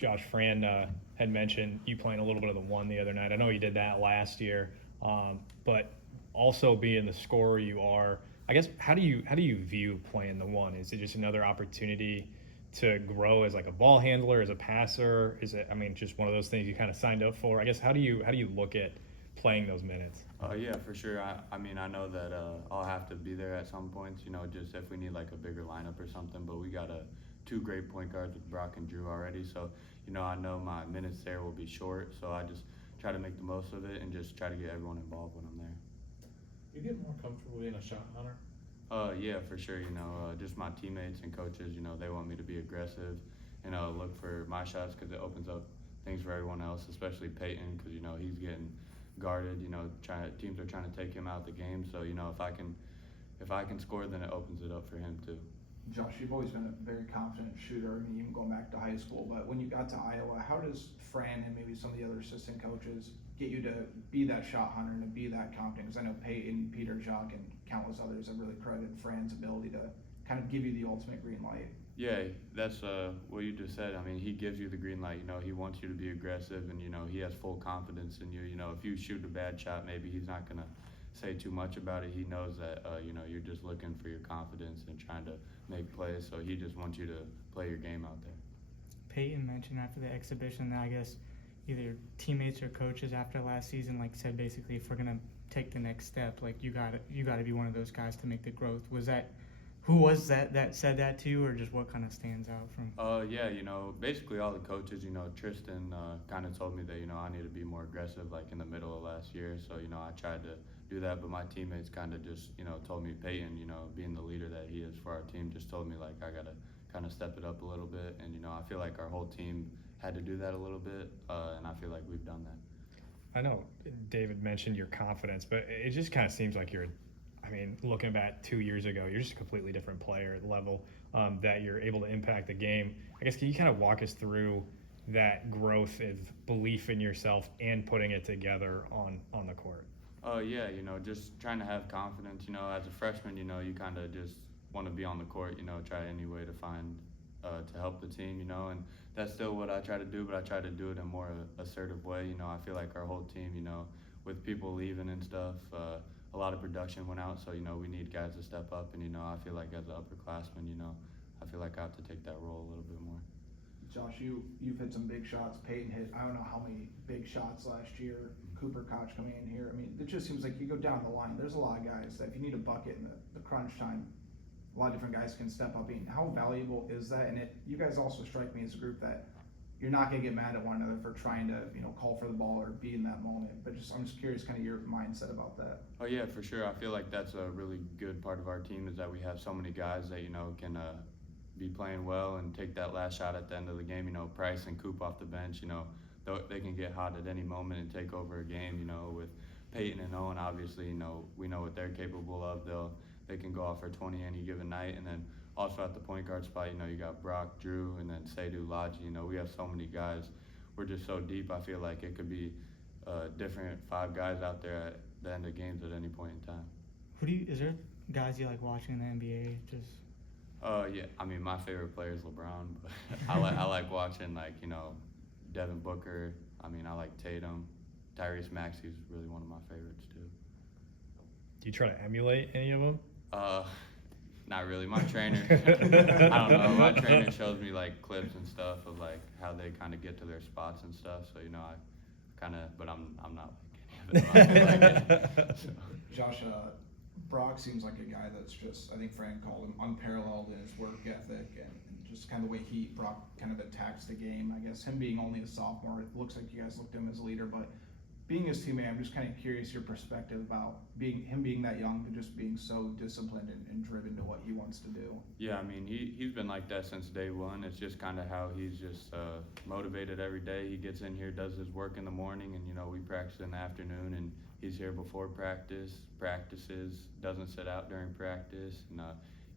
Josh, Fran had mentioned you playing a little bit of the one the other night. I know you did that last year, but also being the scorer you are, I guess how do you view playing the one? Is it just another opportunity to grow as like a ball handler, as a passer? Is it, I mean, just one of those things you kind of signed up for? I guess how do you look at playing those minutes? Yeah, for sure. I mean, I know that I'll have to be there at some points, just if we need like a bigger lineup or something. But we got two great point guards with Brock and Drew already. So, I know my minutes there will be short. So I just try to make the most of it and just try to get everyone involved when I'm there. You get more comfortable being a shot hunter? Yeah, for sure. Just my teammates and coaches, they want me to be aggressive and look for my shots because it opens up things for everyone else, especially Peyton because, he's getting guarded. Teams are trying to take him out of the game. So, if I can score, then it opens it up for him too. Josh, you've always been a very confident shooter. I mean, even going back to high school. But when you got to Iowa, how does Fran and maybe some of the other assistant coaches get you to be that shot hunter and to be that confident? Because I know Peyton, Peter Junk, and countless others have really credited Fran's ability to kind of give you the ultimate green light. Yeah, that's what you just said. I mean, he gives you the green light. He wants you to be aggressive, and he has full confidence in you. If you shoot a bad shot, maybe he's not gonna say too much about it. He knows that you're just looking for your confidence and trying to make plays. So he just wants you to play your game out there. Peyton mentioned after the exhibition that I guess either teammates or coaches after last season said basically if we're gonna take the next step, you got to be one of those guys to make the growth. Was that who was that said that to you, or just what kind of stands out from? Yeah, basically all the coaches, Tristan kind of told me that, I need to be more aggressive in the middle of last year. So, I tried to do that, but my teammates kind of just, told me Peyton, being the leader that he is for our team, just told me I got to kind of step it up a little bit. And, I feel like our whole team had to do that a little bit, and I feel like we've done that. I know David mentioned your confidence, but it just kind of seems like looking back 2 years ago, you're just a completely different player at the level that you're able to impact the game. I guess, can you kind of walk us through that growth of belief in yourself and putting it together on the court? Yeah, just trying to have confidence. As a freshman, you kind of just want to be on the court, try any way to find to help the team, and that's still what I try to do, but I try to do it in a more assertive way. I feel like our whole team, with people leaving and stuff, a lot of production went out, so we need guys to step up, and I feel like as an upperclassman, I feel like I have to take that role a little bit more. Josh, you've hit some big shots. Peyton hit I don't know how many big shots last year. Cooper Koch coming in here. I mean, it just seems like you go down the line. There's a lot of guys that if you need a bucket in the crunch time, a lot of different guys can step up. I mean, how valuable is that? And you guys also strike me as a group that you're not going to get mad at one another for trying to, call for the ball or be in that moment. But I'm just curious kind of your mindset about that. Oh yeah, for sure. I feel like that's a really good part of our team is that we have so many guys that, can be playing well and take that last shot at the end of the game. Price and Coop off the bench, they can get hot at any moment and take over a game, with Peyton and Owen, obviously, we know what they're capable of. They can go off for 20 any given night. And then also at the point guard spot, you got Brock, Drew, and then Seydou, Lodgy. We have so many guys. We're just so deep. I feel like it could be different 5 guys out there at the end of games at any point in time. Is there guys you like watching in the NBA? Yeah. I mean, my favorite player is LeBron, but I like watching Devin Booker. I mean, I like Tatum. Tyrese Maxey's really one of my favorites too. Do you try to emulate any of them? Not really. My trainer, I don't know. My trainer shows me clips and stuff of how they kind of get to their spots and stuff. So I kind of, but I'm not like any of them. So. Josh, Brock seems like a guy that's just, I think Fran called him unparalleled in his work ethic and just kind of the way Brock kind of attacks the game. I guess him being only a sophomore, it looks like you guys looked at him as a leader, but being his teammate, I'm just kind of curious your perspective about him being that young, but just being so disciplined and driven to what he wants to do. Yeah, I mean, he's been like that since day one. It's just kind of how he's just motivated every day. He gets in here, does his work in the morning, and we practice in the afternoon, and he's here before practices, doesn't sit out during practice, and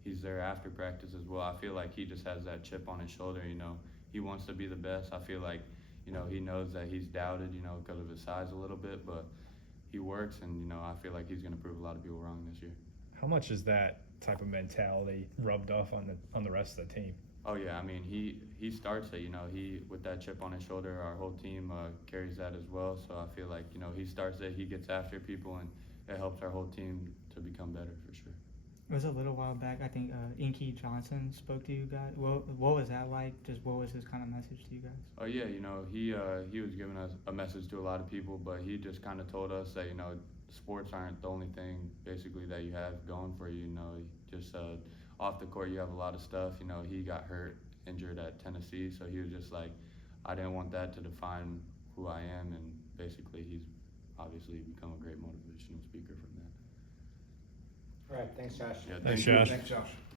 he's there after practice as well. I feel like he just has that chip on his shoulder. He wants to be the best. I feel like he knows that he's doubted, because of his size a little bit, but he works, and, I feel like he's going to prove a lot of people wrong this year. How much is that type of mentality rubbed off on the rest of the team? Oh yeah, I mean he starts it. You know, he with that chip on his shoulder, our whole team carries that as well. So I feel like he starts it, he gets after people, and it helps our whole team to become better for sure. It was a little while back. I think Inky Johnson spoke to you guys. What was that like? Just what was his kind of message to you guys? Oh yeah, he was giving us a message to a lot of people, but he just kind of told us that sports aren't the only thing basically that you have going for you. Just off the court you have a lot of stuff. He got injured at Tennessee, so he was just like, I didn't want that to define who I am, and basically he's obviously become a great motivational speaker from that. All right, thanks, Josh. Yeah, Thanks, thank you. Josh. Thanks, Josh.